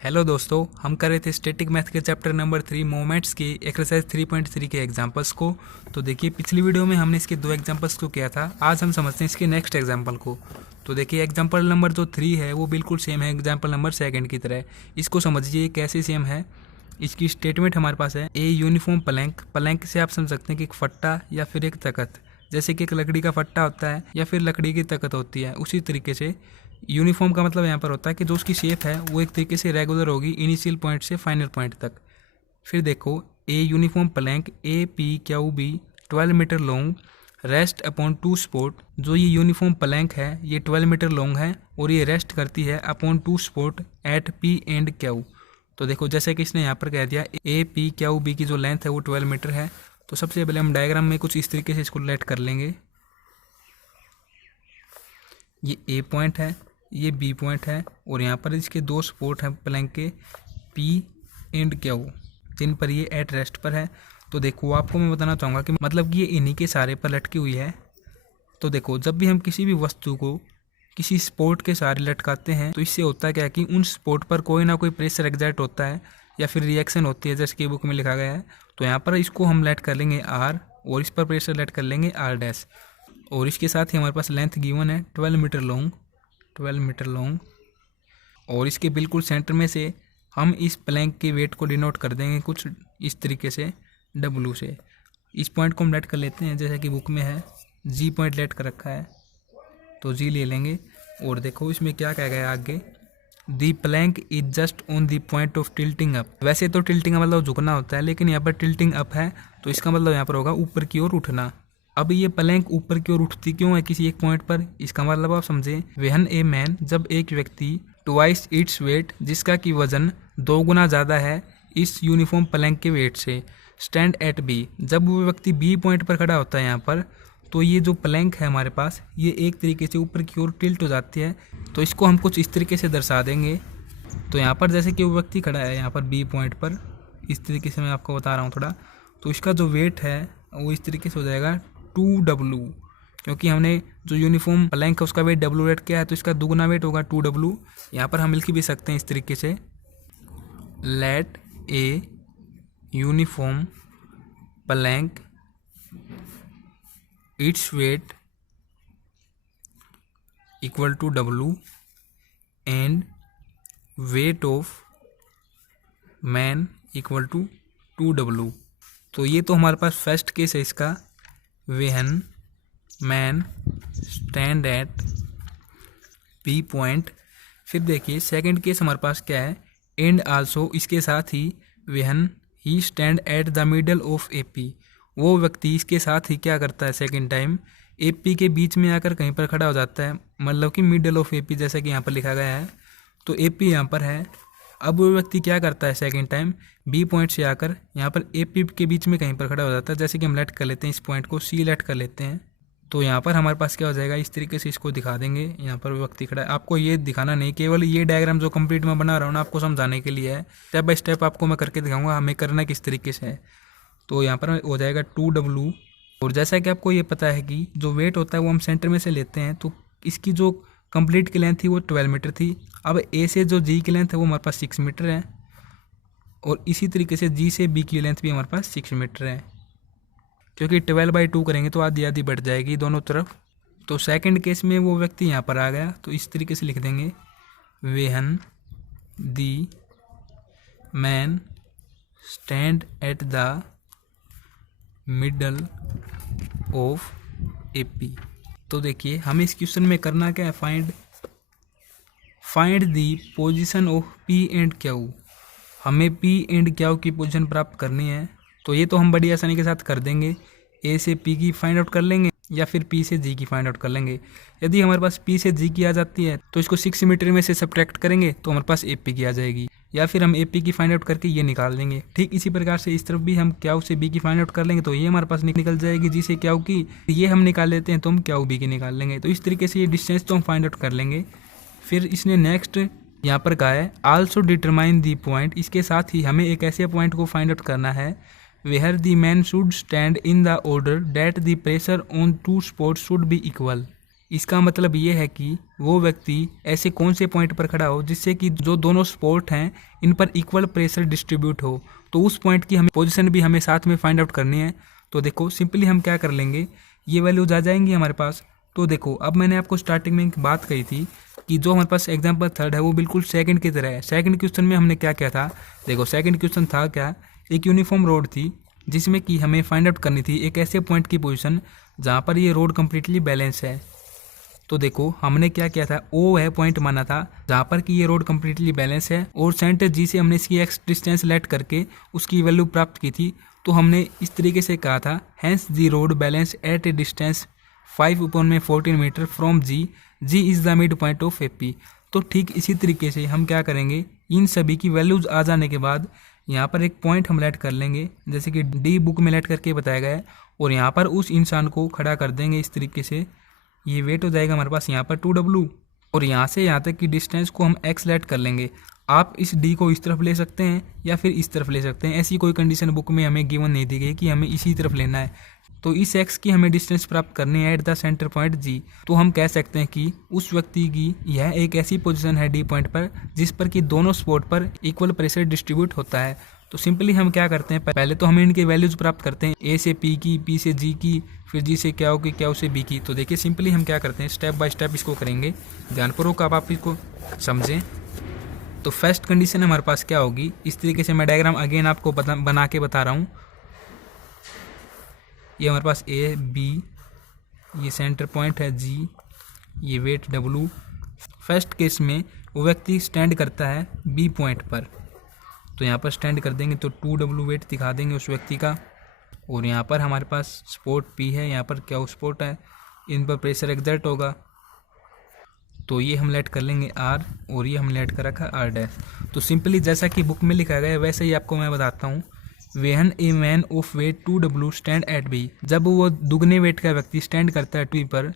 Hello दोस्तों, हम कर रहे थे स्टैटिक मैथ के चैप्टर नंबर 3 मोमेंट्स के एक्सरसाइज 3.3 के एग्जांपल्स को। तो देखिए, पिछली वीडियो में हमने इसके दो एग्जांपल्स को किया था। आज हम समझते हैं इसके नेक्स्ट एग्जांपल को। तो देखिए, एग्जांपल नंबर जो 3 है वो बिल्कुल सेम है एग्जांपल नंबर 2 की तरह। इसको समझिए कैसे सेम है। इसकी स्टेटमेंट हमारे पास है ए यूनिफॉर्म प्लैंक। प्लैंक से आप समझ सकते हैं कि एक फट्टा या फिर एक तख्त, जैसे कि एक लकड़ी का फट्टा होता है या फिर लकड़ी की तख्त होती है, उसी तरीके से यूनिफॉर्म का मतलब यहाँ पर होता है कि जो उसकी शेप है वो एक तरीके से रेगुलर होगी इनिशियल पॉइंट से फाइनल पॉइंट तक। फिर देखो, a uniform plank A P Q B 12 meter long rest upon 2 spot. जो ये यूनिफॉर्म प्लैंक है ये 12 मीटर लॉन्ग है और ये रेस्ट करती है upon 2 spot at P and Q. तो देखो, जैसे कि इसने यहाँ पर कह दिया ए पी क्यू बी की जो लेंथ है वो 12 मीटर है। तो सबसे पहले हम डायग्राम में कुछ इस तरीके से इसको लेट कर लेंगे। ये ए पॉइंट है, ये बी पॉइंट है और यहाँ पर इसके दो स्पॉट हैं प्लैंक के पी एंड क्यू, जिन पर ये एट रेस्ट पर है। तो देखो, आपको मैं बताना चाहूँगा कि मतलब कि ये इन्हीं के सहारे पर लटकी हुई है। तो देखो, जब भी हम किसी भी वस्तु को किसी स्पॉट के सहारे लटकाते हैं तो इससे होता है क्या कि उन स्पॉट पर कोई ना कोई प्रेशर एग्जर्ट होता है या फिर रिएक्शन होती है, जैसे कि बुक में लिखा गया है। तो यहाँ पर इसको हम लेट कर लेंगे आर और इस पर प्रेशर लेट कर लेंगे आर डैश। और इसके साथ ही हमारे पास लेंथ गिवन है 12 मीटर लॉन्ग। और इसके बिल्कुल सेंटर में से हम इस प्लैंक के वेट को डिनोट कर देंगे कुछ इस तरीके से डब्लू से। इस पॉइंट को हम लेट कर लेते हैं, जैसे कि बुक में है जी पॉइंट लेट कर रखा है, तो जी ले लेंगे। और देखो इसमें क्या कहा गया है आगे, the plank is just on the point of tilting up. वैसे तो टिल्टिंग का मतलब झुकना होता है, लेकिन यहाँ पर टिल्टिंग अप है तो इसका मतलब यहाँ पर होगा ऊपर की ओर उठना। अब ये प्लैंक ऊपर की ओर उठती क्यों है किसी एक पॉइंट पर, इसका मतलब आप समझे। व्हेन ए मैन, जब एक व्यक्ति ट्वाइस इट्स वेट, जिसका कि वजन 2 गुना ज़्यादा है इस यूनिफॉर्म प्लैंक के वेट से, स्टैंड एट बी, जब वो व्यक्ति बी पॉइंट पर खड़ा होता है यहाँ पर, तो ये जो प्लैंक है हमारे पास ये एक तरीके से ऊपर की ओर टिल्ट हो जाती है। तो इसको हम कुछ इस तरीके से दर्शा देंगे। तो यहाँ पर जैसे कि वो व्यक्ति खड़ा है यहाँ पर बी पॉइंट पर, इस तरीके से मैं आपको बता रहा हूँ थोड़ा। तो इसका जो वेट है वो इस तरीके से हो जाएगा 2W, क्योंकि हमने जो यूनिफॉर्म प्लैंक है उसका वेट W रेट किया है, तो इसका दुगुना वेट होगा 2W। यहाँ पर हम लिख भी सकते हैं इस तरीके से, let a uniform plank its weight equal to W and weight of man equal to 2W। तो ये तो हमारे पास फर्स्ट केस है इसका, when man stand eight P point. फिर देखिए सेकंड केस हमारे पास क्या है, एंड आल्सो, इसके साथ ही when he stand at the middle of a P. वो व्यक्ति इसके साथ ही क्या करता है, सेकंड टाइम ए पी के बीच में आकर कहीं पर खड़ा हो जाता है, मतलब कि मिडल ऑफ ए पी, जैसा कि यहाँ पर लिखा गया है। तो ए पी यहाँ पर है। अब वो व्यक्ति क्या करता है, सेकंड टाइम बी पॉइंट से आकर यहाँ पर ए पी के बीच में कहीं पर खड़ा हो जाता है, जैसे कि हम लेट कर लेते हैं इस पॉइंट को, सी लेट कर लेते हैं। तो यहाँ पर हमारे पास क्या हो जाएगा, इस तरीके से इसको दिखा देंगे। यहाँ पर वो व्यक्ति खड़ा है। आपको ये दिखाना नहीं, केवल ये डायग्राम जो कंप्लीट मैं बना रहा हूँ ना, आपको समझाने के लिए है। स्टेप बाय स्टेप आपको मैं करके दिखाऊंगा हमें करना किस तरीके से है। तो यहाँ पर हो जाएगा 2W। और जैसा कि आपको ये पता है कि जो वेट होता है वो हम सेंटर में से लेते हैं, तो इसकी जो कंप्लीट की लेंथ थी वो 12 मीटर थी। अब ए से जो जी की लेंथ है वो हमारे पास 6 मीटर है, और इसी तरीके से जी से बी की लेंथ भी हमारे पास 6 मीटर है, क्योंकि 12/2 करेंगे तो आधी आधी बढ़ जाएगी दोनों तरफ। तो सेकंड केस में वो व्यक्ति यहाँ पर आ गया, तो इस तरीके से लिख देंगे, when the man stand at the middle of a P. तो देखिए, हमें इस क्वेश्चन में करना क्या है, find the position of P and Q. हमें पी एंड क्यू की पोजीशन प्राप्त करनी है। तो ये तो हम बड़ी आसानी के साथ कर देंगे, ए से पी की फाइंड आउट कर लेंगे या फिर पी से जी की फाइंड आउट कर लेंगे। यदि हमारे पास पी से जी की आ जाती है तो इसको 6 मीटर में से सब्ट्रैक्ट करेंगे तो हमारे पास ए पी की आ जाएगी, या फिर हम ए पी की फाइंड आउट करके ये निकाल देंगे। ठीक इसी प्रकार से इस तरफ भी हम क्यू से बी की फाइंड आउट कर लेंगे तो ये हमारे पास निकल जाएगी जी से क्यू की, ये हम निकाल लेते हैं तो हम क्यू बी की निकाल लेंगे। तो इस तरीके से ये डिस्टेंस तो हम फाइंड आउट कर लेंगे। फिर इसने नेक्स्ट यहाँ पर कहा है आल्सो डिटरमाइन दी पॉइंट। इसके साथ ही हमें एक ऐसे पॉइंट को फाइंड आउट करना है where the man should stand in the order that the pressure on 2 spots should be equal. इसका मतलब ये है कि वो व्यक्ति ऐसे कौन से पॉइंट पर खड़ा हो जिससे कि जो दोनों स्पोर्ट हैं इन पर इक्वल प्रेशर डिस्ट्रीब्यूट हो। तो उस पॉइंट की हमें पोजीशन भी हमें साथ में फाइंड आउट करनी है। तो देखो सिंपली हम क्या कर लेंगे, ये वैल्यूज आ जाएंगी हमारे पास। तो देखो अब मैंने आपको स्टार्टिंग में एक बात कही थी कि जो हमारे पास एग्जाम्पल थर्ड है वो बिल्कुल सेकंड की तरह है। सेकंड क्वेश्चन में हमने क्या किया था, देखो सेकंड क्वेश्चन था क्या, एक यूनिफॉर्म रोड थी जिसमें कि हमें फाइंड आउट करनी थी एक ऐसे पॉइंट की पोजीशन जहाँ पर ये रोड कम्प्लीटली बैलेंस है। तो देखो हमने क्या किया था, ओ है पॉइंट माना था जहाँ पर कि ये रोड कम्प्लीटली बैलेंस है और सेंटर जी से हमने इसकी एक्स डिस्टेंस लेट करके उसकी वैल्यू प्राप्त की थी। तो हमने इस तरीके से कहा था hence the rod balance at a distance 5/14 meter from G, G is the mid point of AP. तो ठीक इसी तरीके से हम क्या करेंगे, इन सभी की वैल्यूज आ जाने के बाद यहाँ पर एक पॉइंट हम लेट कर लेंगे जैसे कि डी बुक में लेट करके बताया गया है, और यहाँ पर उस इंसान को खड़ा कर देंगे इस तरीके से। ये वेट हो जाएगा हमारे पास यहाँ पर 2W, और यहाँ से यहाँ तक की डिस्टेंस को हम एक्स लेट कर लेंगे। आप इस डी को इस तरफ ले सकते हैं या फिर इस तरफ ले सकते हैं, ऐसी कोई कंडीशन बुक में हमें गिवन नहीं दी गई कि हमें इसी तरफ लेना है। तो इस एक्स की हमें डिस्टेंस प्राप्त करनी है एट द सेंटर पॉइंट जी। तो हम कह सकते हैं कि उस व्यक्ति की यह एक ऐसी पोजीशन है डी पॉइंट पर जिस पर कि दोनों स्पॉट पर इक्वल प्रेशर डिस्ट्रीब्यूट होता है। तो सिंपली हम क्या करते हैं, पहले तो हम इनके वैल्यूज प्राप्त करते हैं, ए से पी की, पी से जी की, फिर जी से क्यू की, क्यू से बी की। तो देखिए सिंपली हम क्या करते हैं, स्टेप बाय स्टेप इसको करेंगे, ध्यानपूर्वक आप इसको समझें। तो फर्स्ट कंडीशन हमारे पास क्या होगी, इस तरीके से मैं डायग्राम अगेन आपको बना के बता रहा हूँ। ये हमारे पास ए बी, ये सेंटर पॉइंट है जी, ये वेट डब्लू। फर्स्ट केस में वो व्यक्ति स्टैंड करता है बी पॉइंट पर, तो यहाँ पर स्टैंड कर देंगे तो 2W वेट दिखा देंगे उस व्यक्ति का, और यहाँ पर हमारे पास स्पोर्ट P है, यहाँ पर क्या स्पोर्ट है, इन पर प्रेशर एक्सर्ट होगा, तो ये हम लेट कर लेंगे R, और ये हम लेट कर रखा R'। तो सिंपली जैसा कि बुक में लिखा गया है वैसे ही आपको मैं बताता हूँ। When a man of weight 2W stand at B, जब वो दुगने वेट का व्यक्ति स्टैंड करता है टी पर,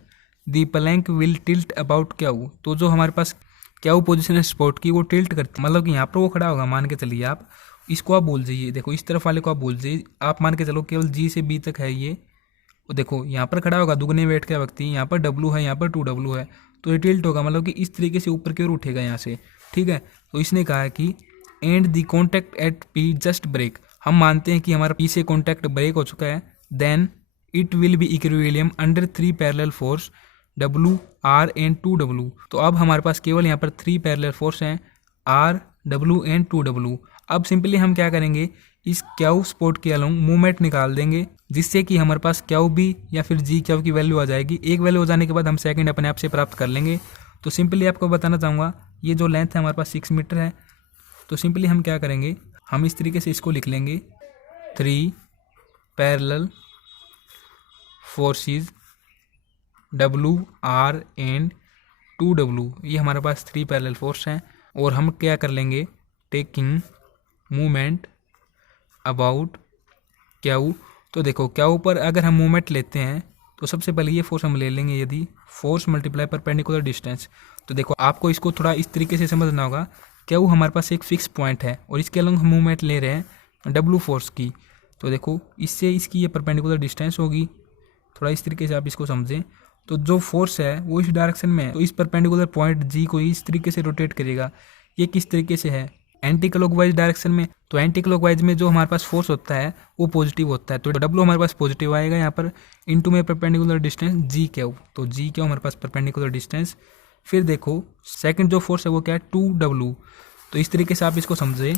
the plank will tilt about Q. तो जो हमारे पास क्या वो पोजीशन है स्पोर्ट की, वो टिल्ट करती है, मतलब कि यहाँ पर वो खड़ा होगा, मान के चलिए आप इसको आप बोल दीजिए, देखो इस तरफ वाले को आप बोल दीजिए, आप मान के चलो केवल जी से बी तक है ये, वो देखो यहाँ पर खड़ा होगा दुगने वेट का व्यक्ति, यहाँ पर W है, यहाँ पर 2W है, तो ये टिल्ट होगा, मतलब कि इस तरीके से ऊपर की ओर उठेगा यहाँ से, ठीक है। तो इसने कहा है कि and the contact at P just break, हम मानते हैं कि हमारा P से कॉन्टैक्ट ब्रेक हो चुका है, then it will be equilibrium under 3 parallel force W R and 2W। तो अब हमारे पास केवल यहाँ पर 3 पैरेलल फोर्स हैं, R W एंड 2W। अब सिंपली हम क्या करेंगे, इस क्यू स्पोर्ट के अलोंग मूवमेंट निकाल देंगे जिससे कि हमारे पास क्यू बी या फिर जी क्यू की वैल्यू आ जाएगी। एक वैल्यू हो जाने के बाद हम सेकंड अपने आप से प्राप्त कर लेंगे। तो सिंपली आपको बताना चाहूँगा, ये जो लेंथ है हमारे पास 6 मीटर है, तो सिंपली हम क्या करेंगे, हम इस तरीके से इसको लिख लेंगे 3 parallel forces W R and 2W, ये हमारे पास 3 पैरेलल फोर्स हैं, और हम क्या कर लेंगे, टेकिंग मूवमेंट अबाउट क्यू। तो देखो क्यू पर अगर हम मूवमेंट लेते हैं तो सबसे पहले ये फोर्स हम ले लेंगे, यदि फोर्स मल्टीप्लाई परपेंडिकुलर डिस्टेंस। तो देखो आपको इसको थोड़ा इस तरीके से समझना होगा, क्यू हमारे पास एक फिक्स पॉइंट है और इसके अलग हम मूवमेंट ले रहे हैं W फोर्स की। तो देखो इससे इसकी ये परपेंडिकुलर डिस्टेंस होगी, थोड़ा इस तरीके से आप इसको समझें। तो जो फोर्स है वो इस डायरेक्शन में है, तो इस परपेंडिकुलर पॉइंट जी को इस तरीके से रोटेट करेगा। ये किस तरीके से है, एंटी क्लॉकवाइज डायरेक्शन में। तो एंटी क्लॉकवाइज में जो हमारे पास फोर्स होता है वो पॉजिटिव होता है, तो W हमारे पास पॉजिटिव आएगा यहाँ पर, इनटू में परपेंडिकुलर डिस्टेंस जी क्यू, तो जी क्यू हमारे पास परपेंडिकुलर डिस्टेंस। फिर देखो सेकंड जो फोर्स है वो क्या है, 2W। तो इस तरीके से आप इसको समझे,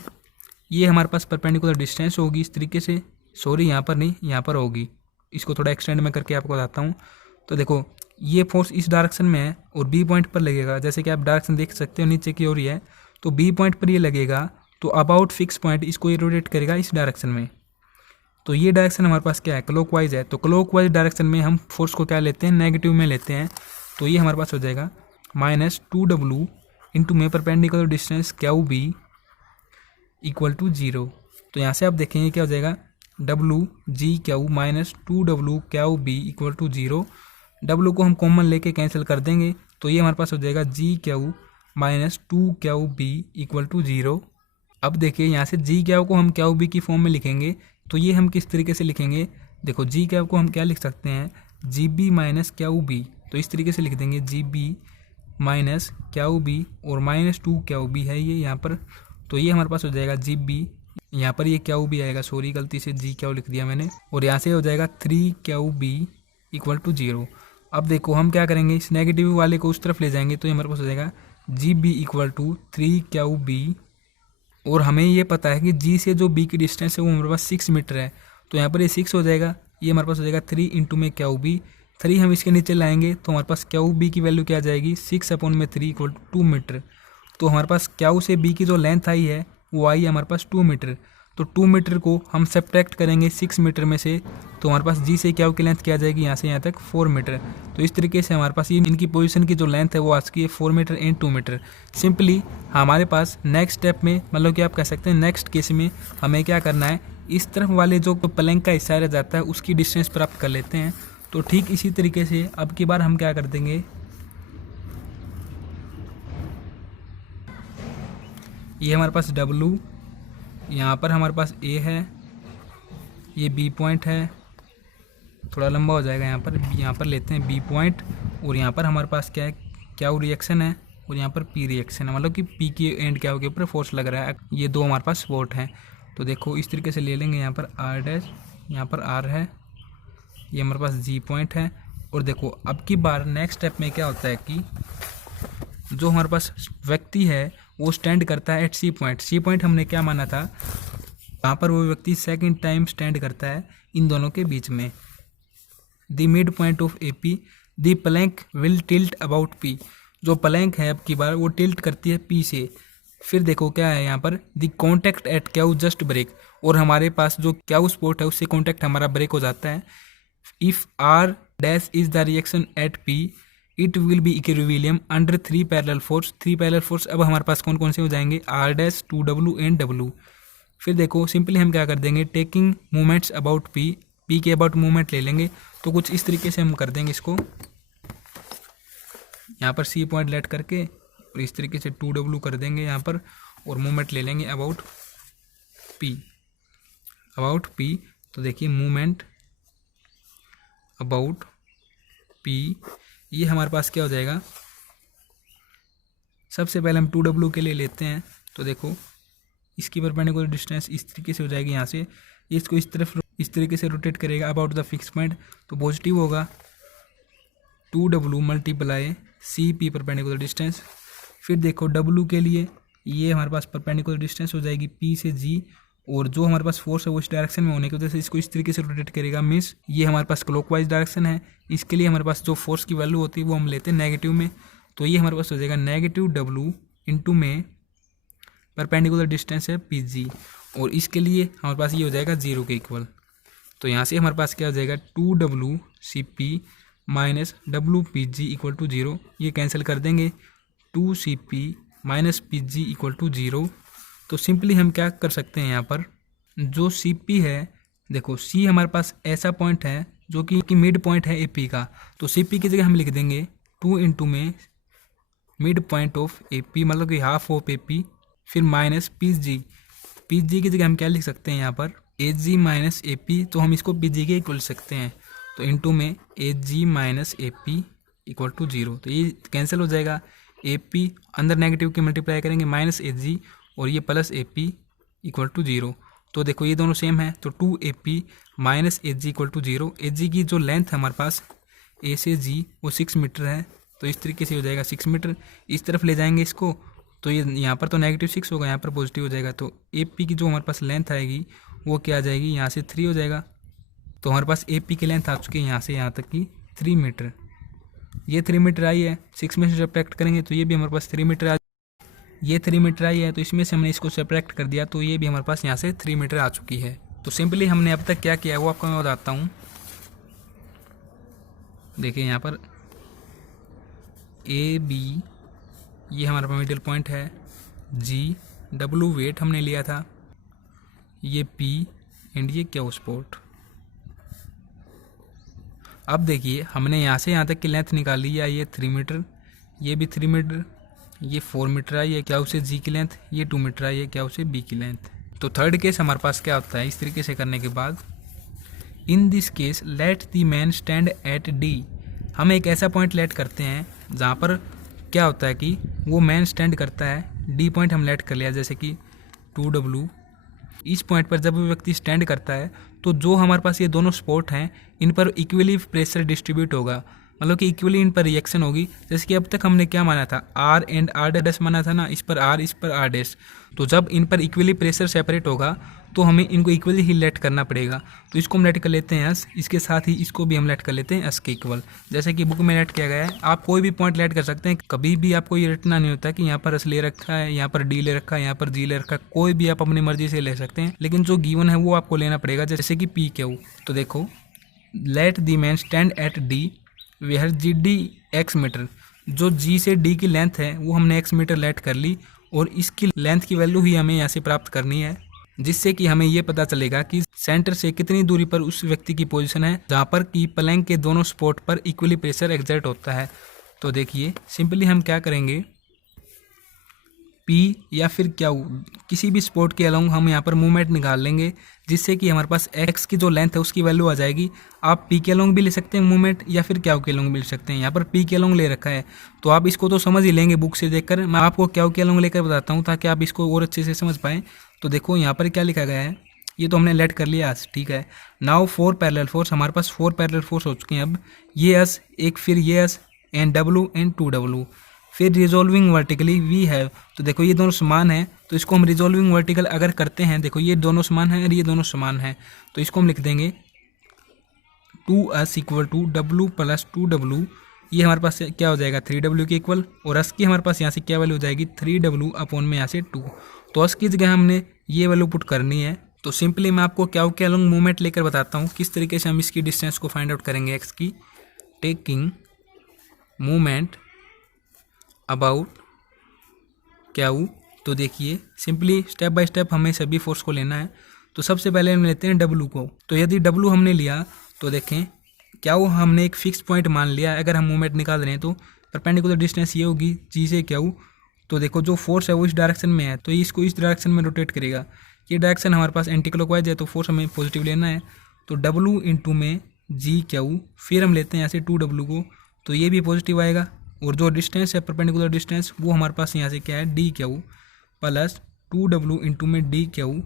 ये हमारे पास परपेंडिकुलर डिस्टेंस होगी इस तरीके से, सॉरी यहाँ पर नहीं, यहाँ पर होगी, इसको थोड़ा एक्सटेंड में करके आपको बताता हूँ। तो देखो ये फोर्स इस डायरेक्शन में है और बी पॉइंट पर लगेगा, जैसे कि आप डायरेक्शन देख सकते हो नीचे की ओर ही है, तो बी पॉइंट पर ये लगेगा, तो अबाउट फिक्स पॉइंट इसको ये रोटेट करेगा इस डायरेक्शन में। तो ये डायरेक्शन हमारे पास क्या है, क्लॉकवाइज है, तो क्लॉकवाइज डायरेक्शन में हम फोर्स को क्या लेते हैं, नेगेटिव में लेते हैं। तो ये हमारे पास हो जाएगा -2W इंटू में perpendicular distance Q B equal to 0। तो यहाँ से आप देखेंगे क्या हो जाएगा, W G Q -2W Q B equal to 0। W को हम कॉमन लेके कैंसिल कर देंगे, तो ये हमारे पास हो जाएगा G Q -2QB equal to 0। अब देखिए यहाँ से जी क्यू को हम क्यू बी की फॉर्म में लिखेंगे, तो ये हम किस तरीके से लिखेंगे, देखो जी क्यू को हम क्या लिख सकते हैं, GB - QB, तो इस तरीके से लिख देंगे G B minus Q B और -2 क्यू बी है ये यहाँ पर, तो ये हमारे पास हो जाएगा जी बी, यहाँ पर ये क्यू बी आएगा, सॉरी गलती से जी क्यू लिख दिया मैंने, और यहाँ से हो जाएगा 3 क्यू बी इक्वल टू 0। अब देखो हम क्या करेंगे, इस नेगेटिव वाले को उस तरफ ले जाएंगे तो हमारे पास हो जाएगा G B equal to 3 Q B, और हमें ये पता है कि जी से जो बी की डिस्टेंस है वो हमारे पास 6 मीटर है, तो यहाँ पर ये 6 हो जाएगा, ये हमारे पास हो जाएगा 3 इंटू में क्यू बी, 3 हम इसके नीचे लाएंगे तो हमारे पास क्यू बी की वैल्यू क्या आ जाएगी 6/3 इक्वल टू 2 मीटर। तो हमारे पास क्यू से बी की जो लेंथ आई है वो आई है हमारे पास 2 मीटर, तो 2 मीटर को हम सब्ट्रैक्ट करेंगे 6 मीटर में से, तो हमारे पास जी से क्यू की लेंथ क्या आ जाएगी यहाँ से यहाँ तक 4 मीटर। तो इस तरीके से हमारे पास ये इनकी पोजीशन की जो लेंथ है वो आ चुकी है 4 मीटर एंड 2 मीटर। सिंपली हमारे पास नेक्स्ट स्टेप में, मतलब कि आप कह सकते हैं नेक्स्ट केस में हमें क्या करना है, इस तरफ वाले जो प्लैंक का हिस्सा रह जाता है उसकी डिस्टेंस प्राप्त कर लेते हैं। तो ठीक इसी तरीके से अब की बार हम क्या कर देंगे, ये हमारे पास W, यहाँ पर हमारे पास A है, ये B पॉइंट है, थोड़ा लंबा हो जाएगा यहाँ पर लेते हैं B पॉइंट, और यहाँ पर हमारे पास क्या है, क्यू रिएक्शन है, और यहाँ पर P रिएक्शन है, मतलब कि P की एंड क्यू के ऊपर फोर्स लग रहा है, ये दो हमारे पास स्पॉट हैं। तो देखो इस तरीके से ले लेंगे, यहाँ पर R डैश, यहाँ पर R है, ये हमारे पास G पॉइंट है, और देखो अब की बार नेक्स्ट स्टेप में क्या होता है कि जो हमारे पास व्यक्ति है वो स्टैंड करता है at C point. C point हमने क्या माना था, यहाँ पर वो व्यक्ति सेकंड टाइम स्टैंड करता है इन दोनों के बीच में। The mid point of a P, the plank will tilt about P, जो प्लैंक है अब की बार वो टिल्ट करती है पी से। फिर देखो क्या है यहाँ पर, the contact at Q just break, और हमारे पास जो क्यू स्पॉट है उससे कॉन्टैक्ट हमारा ब्रेक हो जाता है। If R dash is the reaction at P it will be equilibrium under 3 parallel force. 3 parallel force अब हमारे पास कौन कौन से हो जाएंगे, are dash, 2W and W। फिर देखो सिंपली हम क्या कर देंगे, taking movements about P, P के अबाउट मूवमेंट ले लेंगे, तो कुछ इस तरीके से हम कर देंगे इसको, यहाँ पर सी पॉइंट लेट करके और इस तरीके से 2W कर देंगे यहाँ पर, और मूवमेंट ले लेंगे अबाउट पी। तो देखिए मूवमेंट अबाउट पी, ये हमारे पास क्या हो जाएगा, सबसे पहले हम 2W के लिए लेते हैं, तो देखो इसकी परपेंडिकुलर डिस्टेंस इस तरीके से हो जाएगी, यहाँ से इसको इस तरफ इस तरीके से रोटेट करेगा अबाउट द फिक्स पॉइंट, तो पॉजिटिव होगा 2W multiply CP perpendicular distance. फिर देखो W के लिए ये हमारे पास परपेंडिकुलर डिस्टेंस हो जाएगी P से G, और जो हमारे पास फोर्स है वो इस डायरेक्शन में होने की वजह से इसको इस तरीके से रोटेट करेगा, मीन्स ये हमारे पास क्लॉकवाइज डायरेक्शन है। इसके लिए हमारे पास जो फोर्स की वैल्यू होती है वो हम लेते हैं नेगेटिव में, तो ये हमारे पास हो जाएगा -W इंटू में परपेंडिकुलर डिस्टेंस है PG, और इसके लिए हमारे पास ये हो जाएगा 0 के इक्वल। तो यहाँ से हमारे पास क्या हो जाएगा 2W CP minus WPG equal to 0, ये कैंसिल कर देंगे, 2CP minus PG equal to 0। तो सिंपली हम क्या कर सकते हैं, यहाँ पर जो CP है, देखो C हमारे पास ऐसा पॉइंट है जो कि मिड पॉइंट है AP का, तो CP की जगह हम लिख देंगे 2 इंटू में मिड पॉइंट ऑफ AP, मतलब कि हाफ ऑफ AP, फिर माइनस PG की जगह हम क्या लिख सकते हैं यहाँ पर AG माइनस AP, तो हम इसको PG के इक्वल सकते हैं, तो इंटू में AG minus AP equal to 0। तो ये कैंसिल हो जाएगा, AP अंदर नेगेटिव की मल्टीप्लाई करेंगे माइनस AG, और ये प्लस AP इक्वल टू 0। तो देखो ये दोनों सेम है, तो 2AP minus AG equal to 0। AG की जो लेंथ है हमारे पास A से G वो 6 मीटर है, तो इस तरीके से हो जाएगा 6 मीटर। इस तरफ ले जाएंगे इसको, तो ये यहाँ पर तो -6 होगा, यहाँ पर पॉजिटिव हो जाएगा, तो AP की जो हमारे पास लेंथ आएगी वो क्या आ जाएगी, यहाँ से 3 हो जाएगा। तो हमारे पास AP की लेंथ आ चुकी है यहाँ से यहाँ तक की 3 मीटर, ये 3 मीटर आई है, 6 में से सब्ट्रैक्ट करेंगे तो ये भी हमारे पास 3 मीटर आ, ये 3 मीटर आई है, तो इसमें से हमने इसको सब्ट्रैक्ट कर दिया, तो ये भी हमारे पास यहाँ से 3 मीटर आ चुकी है। तो सिंपली हमने अब तक क्या किया है वो आपको मैं बताता हूँ। देखिए यहाँ पर AB ये हमारा मिडिल पॉइंट है, GW वेट हमने लिया था, ये P एंड ये Q स्पॉट। अब देखिए हमने यहाँ से यहाँ तक की लेंथ निकाली है, ये 3 मीटर, ये भी 3 मीटर, ये 4 मीटर आई है Q से G की लेंथ, ये 2 मीटर आई है Q से B की लेंथ। तो थर्ड केस हमारे पास क्या होता है, इस तरीके से करने के बाद, in this case let the man stand eight D, हम एक ऐसा पॉइंट लेट करते हैं जहाँ पर क्या होता है कि वो मैन स्टैंड करता है। डी पॉइंट हम लेट कर लिया, जैसे कि 2W। इस पॉइंट पर जब वो व्यक्ति स्टैंड करता है तो जो हमारे पास ये दोनों स्पॉट हैं इन पर इक्वली प्रेशर डिस्ट्रीब्यूट होगा, मतलब कि इक्वली इन पर रिएक्शन होगी। जैसे कि अब तक हमने क्या माना था, आर एंड आर डैश माना था ना, इस पर आर इस पर आर डैश। तो जब इन पर इक्वली प्रेशर सेपरेट होगा तो हमें इनको इक्वली ही लेट करना पड़ेगा। तो इसको हम लेट कर लेते हैं एस, इसके साथ ही इसको भी हम लेट कर लेते हैं एस के इक्वल, जैसे कि बुक में लेट किया गया है। आप कोई भी पॉइंट लेट कर सकते हैं, कभी भी आपको ये रटना नहीं होता कि यहाँ पर एस ले रखा है, यहाँ पर डी ले रखा है, यहाँ पर जी ले रखा है। कोई भी आप अपनी मर्जी से ले सकते हैं, लेकिन जो गिवन है वो आपको लेना पड़ेगा, जैसे कि पी क्यू। तो देखो, let the man stand at D where G D X meter. जो जी से डी की लेंथ है वो हमने एक्स मीटर लेट कर ली, और इसकी लेंथ की वैल्यू ही हमें यहाँ से प्राप्त करनी है, जिससे कि हमें ये पता चलेगा कि सेंटर से कितनी दूरी पर उस व्यक्ति की पोजीशन है जहाँ पर कि प्लैंक के दोनों स्पॉट पर इक्वली प्रेशर एक्सर्ट होता है। तो देखिए, सिंपली हम क्या करेंगे, पी या फिर क्यू, किसी भी स्पॉट के अलोंग हम यहाँ पर मूवमेंट निकाल लेंगे, जिससे कि हमारे पास एक्स की जो लेंथ है उसकी वैल्यू आ जाएगी। आप पी के अलोंग भी ले सकते हैं मूवमेंट, या फिर क्यू के अलोंग भी ले सकते हैं। यहाँ पर पी के अलोंग ले रखा है तो आप इसको तो समझ ही लेंगे बुक से देखकर। मैं आपको क्यू के अलोंग लेकर बताता हूँ ताकि आप इसको और अच्छे से समझ पाएँ। तो देखो यहाँ पर क्या लिखा गया है, ये तो हमने लेट कर लिया आज, ठीक है। नाउ 4 पैरेलल फोर्स, हमारे पास 4 पैरेलल फोर्स हो चुके हैं। अब ये एस एक, फिर ये S and W and 2W, फिर रिजोल्विंग वर्टिकली वी है। तो देखो ये दोनों समान हैं, तो इसको हम रिजोल्विंग वर्टिकल अगर करते हैं, देखो ये दोनों समान हैं और ये दोनों समान हैं, तो इसको हम लिख देंगे 2S equal to W plus 2W। ये हमारे पास क्या हो जाएगा, 3W के इक्वल, और S की हमारे पास यहाँ से क्या वैल्यू हो जाएगी, 3W अपॉन में यहाँ से 2। तो S की जगह हमने ये वैल्यू पुट करनी है। तो सिंपली मैं आपको क्या के अलोंग मूवमेंट लेकर बताता हूँ किस तरीके से हम इसकी डिस्टेंस को फाइंड आउट करेंगे एक्स की। Taking movement about Q. तो देखिए, सिंपली स्टेप बाय स्टेप हमें सभी फोर्स को लेना है। तो सबसे पहले हम लेते हैं डब्लू को। तो यदि डब्लू हमने लिया तो देखें, क्यू हमने एक फिक्स पॉइंट मान लिया। अगर हम मूवमेंट निकाल रहे हैं तो परपेंडिकुलर डिस्टेंस ये होगी जी से क्यू। तो देखो जो फोर्स है वो इस डायरेक्शन में है, तो ये इसको इस डायरेक्शन में रोटेट करेगा। ये डायरेक्शन हमारे पास एंटी क्लॉकवाइज है, तो फोर्स हमें पॉजिटिव लेना है। तो डब्लू इंटू में जी क्यू, फिर हम लेते हैं यहाँ से 2W को, तो ये भी पॉजिटिव आएगा। और जो डिस्टेंस है परपेंडिकुलर डिस्टेंस वो हमारे पास यहाँ से क्या है, D Q plus 2W into में डी क्यू।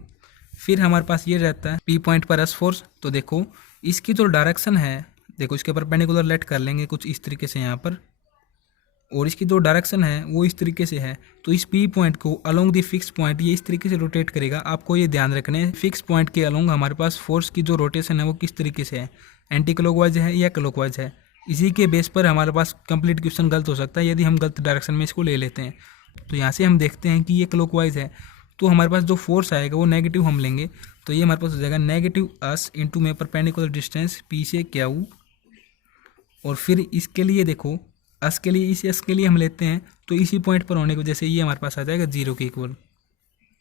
फिर हमारे पास ये रहता है पी पॉइंट पर एस फोर्स। तो देखो इसकी जो डायरेक्शन है, देखो इसके परपेंडिकुलर लेट कर लेंगे कुछ इस तरीके से यहाँ पर, और इसकी जो डायरेक्शन है वो इस तरीके से है। तो इस पी पॉइंट को अलोंग द फिक्स पॉइंट ये इस तरीके से रोटेट करेगा। आपको ये ध्यान रखने, फिक्स पॉइंट के अलोंग हमारे पास फोर्स की जो रोटेशन है वो किस तरीके से है, एंटी क्लॉकवाइज है या क्लॉकवाइज है। इसी के बेस पर हमारे पास कंप्लीट क्वेश्चन गलत हो सकता है यदि हम गलत डायरेक्शन में इसको ले लेते हैं। तो यहाँ से हम देखते हैं कि ये क्लॉकवाइज है, तो हमारे पास जो फोर्स आएगा वो नेगेटिव हम लेंगे। तो ये हमारे पास हो जाएगा नेगेटिव एस इंटू में परपेंडिकुलर डिस्टेंस पी से क्यू। और फिर इसके लिए देखो एस के लिए, इस एस के लिए हम लेते हैं तो इसी पॉइंट पर होने की वजह से ये हमारे पास आ जाएगा 0 के इक्वल।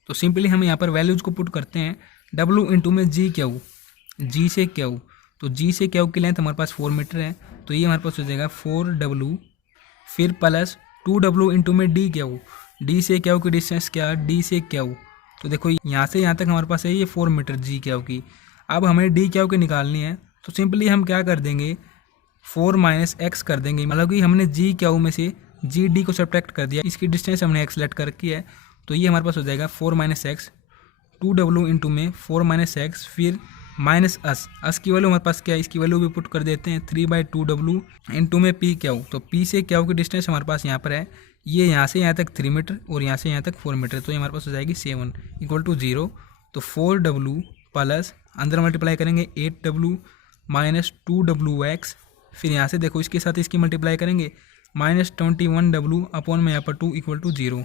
तो सिंपली हम यहाँ पर वैल्यूज को पुट करते हैं, डब्लू इंटू में जी क्यू, जी से क्यू। तो जी से क्यू की लेंथ हमारे पास 4 मीटर है, तो ये हमारे पास हो जाएगा 4W, फिर प्लस 2W इंटू में डी क्यू। डी से क्यू की डिस्टेंस क्या, डी से क्यू। तो देखो यहाँ से यहाँ तक हमारे पास है ये 4 मीटर जी क्यू की। अब हमें डी क्यू की निकालनी है, तो सिंपली हम क्या कर देंगे, 4 माइनस एक्स कर देंगे। मतलब कि हमने जी क्यू में से जी डी को सब्ट्रैक्ट कर दिया, इसकी डिस्टेंस हमने एक्स लेट कर रखी है। तो ये हमारे पास हो जाएगा 4 माइनस एक्स, 2W इंटू में 4 माइनस एक्स, फिर माइनस एस की वैल्यू हमारे पास क्या है, इसकी वैल्यू भी पुट कर देते हैं 3/2W इंटू में पी क्यू। तो पी से क्यू की डिस्टेंस हमारे पास यहाँ पर है, ये यहाँ से यहाँ तक 3 मीटर और यहाँ से यहाँ तक 4 मीटर। तो ये हमारे पास हो जाएगी 7 इक्वल टू 0। तो 4W प्लस अंदर मल्टीप्लाई करेंगे 8W माइनस 2WX, फिर यहाँ से देखो इसके साथ इसकी मल्टीप्लाई करेंगे माइनस 21W अपॉन में यहाँ पर 2 इक्वल टू 0।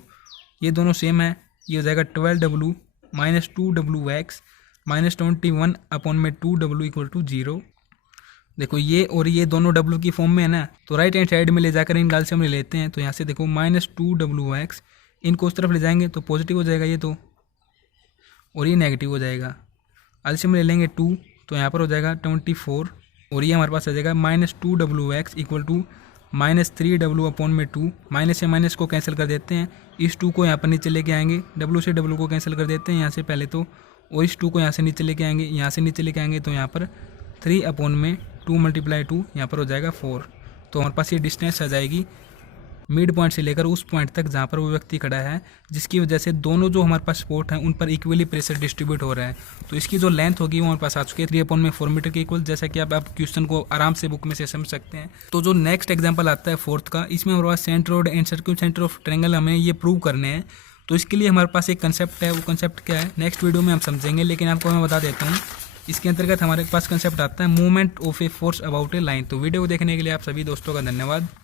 ये दोनों सेम है, ये हो जाएगा 12W minus 2WX minus 21 upon में 2W इक्वल टू 0। देखो ये और ये दोनों W की फॉर्म में है ना, तो राइट हैंड साइड में ले जाकर इन एलसीएम ले लेते हैं। तो यहाँ से देखो माइनस 2WX, इनको उस तरफ ले जाएंगे तो पॉजिटिव हो जाएगा ये तो, और ये नेगेटिव हो जाएगा। एलसीएम ले लेंगे 2, तो यहाँ पर हो जाएगा 24, और ये हमारे पास आ जाएगा minus 2WX equal to minus 3W upon में 2। माइनस से माइनस को कैंसिल कर देते हैं, इस 2 को यहाँ पर नीचे लेके आएंगे, W से W को कैंसिल कर देते हैं यहाँ से पहले तो, और इस 2 को यहाँ से नीचे लेके आएंगे, यहाँ से नीचे लेके आएंगे तो यहाँ पर 3 अपॉन में 2 मल्टीप्लाई 2 यहाँ पर हो जाएगा 4। तो हमारे पास ये डिस्टेंस आ जाएगी मिड पॉइंट से लेकर उस पॉइंट तक जहाँ पर वो व्यक्ति खड़ा है, जिसकी वजह से दोनों जो हमारे पास सपोर्ट हैं उन पर इक्वली प्रेशर डिस्ट्रीब्यूट हो रहा है। तो इसकी जो लेंथ होगी वो हमारे पास आ चुकी है 3/4 मीटर के इक्वल, जैसा कि आप क्वेश्चन को आराम से बुक में से समझ सकते हैं। तो जो नेक्स्ट एग्जाम्पल आता है फोर्थ का, इसमें हमारे पास centre of and circle centre of triangle हमें ये प्रूव करने हैं। तो इसके लिए हमारे पास एक कंसेप्ट है, वो कंसेप्ट क्या है नेक्स्ट वीडियो में हम समझेंगे, लेकिन आपको मैं बता देता हूँ। इसके अंतर्गत हमारे पास कंसेप्ट आता है movement of a force about A line. तो वीडियो को देखने के लिए आप सभी दोस्तों का धन्यवाद।